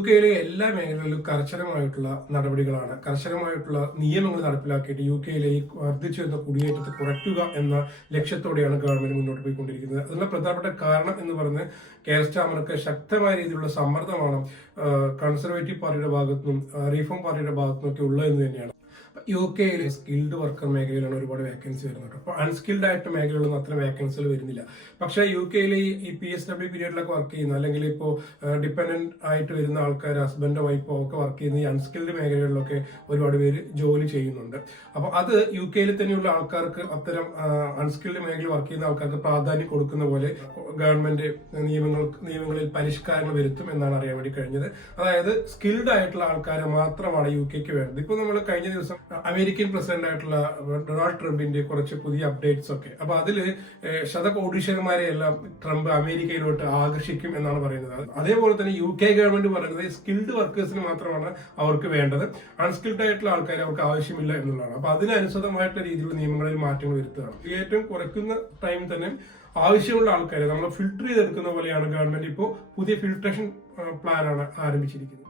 യുകെയിലെ എല്ലാ മേഖലകളിലും കർശനമായിട്ടുള്ള നടപടികളാണ്, കർശനമായിട്ടുള്ള നിയമങ്ങൾ നടപ്പിലാക്കിയിട്ട് യുകെയിലെ ഈ വർദ്ധിച്ചു വരുന്ന കുടിയേറ്റത്തെ കുറയ്ക്കുക എന്ന ലക്ഷ്യത്തോടെയാണ് ഗവൺമെന്റ് മുന്നോട്ട് പോയിക്കൊണ്ടിരിക്കുന്നത്. അതിനുള്ള പ്രധാനപ്പെട്ട കാരണം എന്ന് പറയുന്നത് കെയർ സ്റ്റാമർക്ക് ശക്തമായ രീതിയിലുള്ള സമ്മർദ്ദമാണ് കൺസർവേറ്റീവ് പാർട്ടിയുടെ ഭാഗത്തുനിന്നും റീഫോം പാർട്ടിയുടെ ഭാഗത്തുനിന്നും ഒക്കെ ഉള്ളത് എന്ന് തന്നെയാണ്. യുകെയിൽ സ്കിൽഡ് വർക്കർ മേഖലയിലാണ് ഒരുപാട് വേക്കൻസി വരുന്നത്. അപ്പോൾ അൺസ്കിൽഡ് ആയിട്ട് മേഖലകളൊന്നും അത്ര വേക്കൻസികൾ വരുന്നില്ല. പക്ഷേ യുകെയിൽ ഈ PSW പീരീഡിലൊക്കെ വർക്ക് ചെയ്യുന്ന, അല്ലെങ്കിൽ ഇപ്പോൾ ഡിപ്പെൻഡന്റ് ആയിട്ട് വരുന്ന ആൾക്കാർ, ഹസ്ബൻഡോ വൈഫോ ഒക്കെ വർക്ക് ചെയ്യുന്ന ഈ അൺസ്കിൽഡ് മേഖലകളിലൊക്കെ ഒരുപാട് പേര് ജോലി ചെയ്യുന്നുണ്ട്. അപ്പോൾ അത് യുകെയിൽ തന്നെയുള്ള ആൾക്കാർക്ക്, അത്തരം അൺസ്കിൽഡ് മേഖല വർക്ക് ചെയ്യുന്ന ആൾക്കാർക്ക് പ്രാധാന്യം കൊടുക്കുന്ന പോലെ ഗവൺമെന്റ് നിയമങ്ങളിൽ പരിഷ്കാരങ്ങൾ വരുത്തും എന്നാണ് അറിയാൻ വേണ്ടി കഴിഞ്ഞത്. അതായത് സ്കിൽഡ് ആയിട്ടുള്ള ആൾക്കാരെ മാത്രമാണ് യുകെക്ക് വേണ്ടത്. ഇപ്പൊ നമ്മൾ കഴിഞ്ഞ ദിവസം അമേരിക്കൻ പ്രസിഡന്റ് ആയിട്ടുള്ള ഡൊണാൾഡ് ട്രംപിന്റെ കുറച്ച് പുതിയ അപ്ഡേറ്റ്സ് ഒക്കെ, അപ്പൊ അതില് ശതകോടീശ്വരന്മാരെ എല്ലാം ട്രംപ് അമേരിക്കയിലോട്ട് ആകർഷിക്കും എന്നാണ് പറയുന്നത്. അതേപോലെ തന്നെ UK ഗവൺമെന്റ് പറയുന്നത് സ്കിൽഡ് വർക്കേഴ്സിന് മാത്രമാണ് അവർക്ക് വേണ്ടത്, അൺസ്കിൽഡ് ആയിട്ടുള്ള ആൾക്കാരെ അവർക്ക് ആവശ്യമില്ല എന്നുള്ളതാണ്. അപ്പൊ അതിനനുസൃതമായിട്ടുള്ള രീതിയിലുള്ള നിയമങ്ങളിൽ മാറ്റങ്ങൾ വരുത്തുകയാണ്. ഏറ്റവും കുറയ്ക്കുന്ന ടൈമിൽ തന്നെ ആവശ്യമുള്ള ആൾക്കാരെ നമ്മൾ ഫിൽട്ടർ ചെയ്തെടുക്കുന്ന പോലെയാണ് ഗവൺമെന്റ് ഇപ്പോൾ പുതിയ ഫിൽട്രേഷൻ പ്ലാനാണ് ആരംഭിച്ചിരിക്കുന്നത്.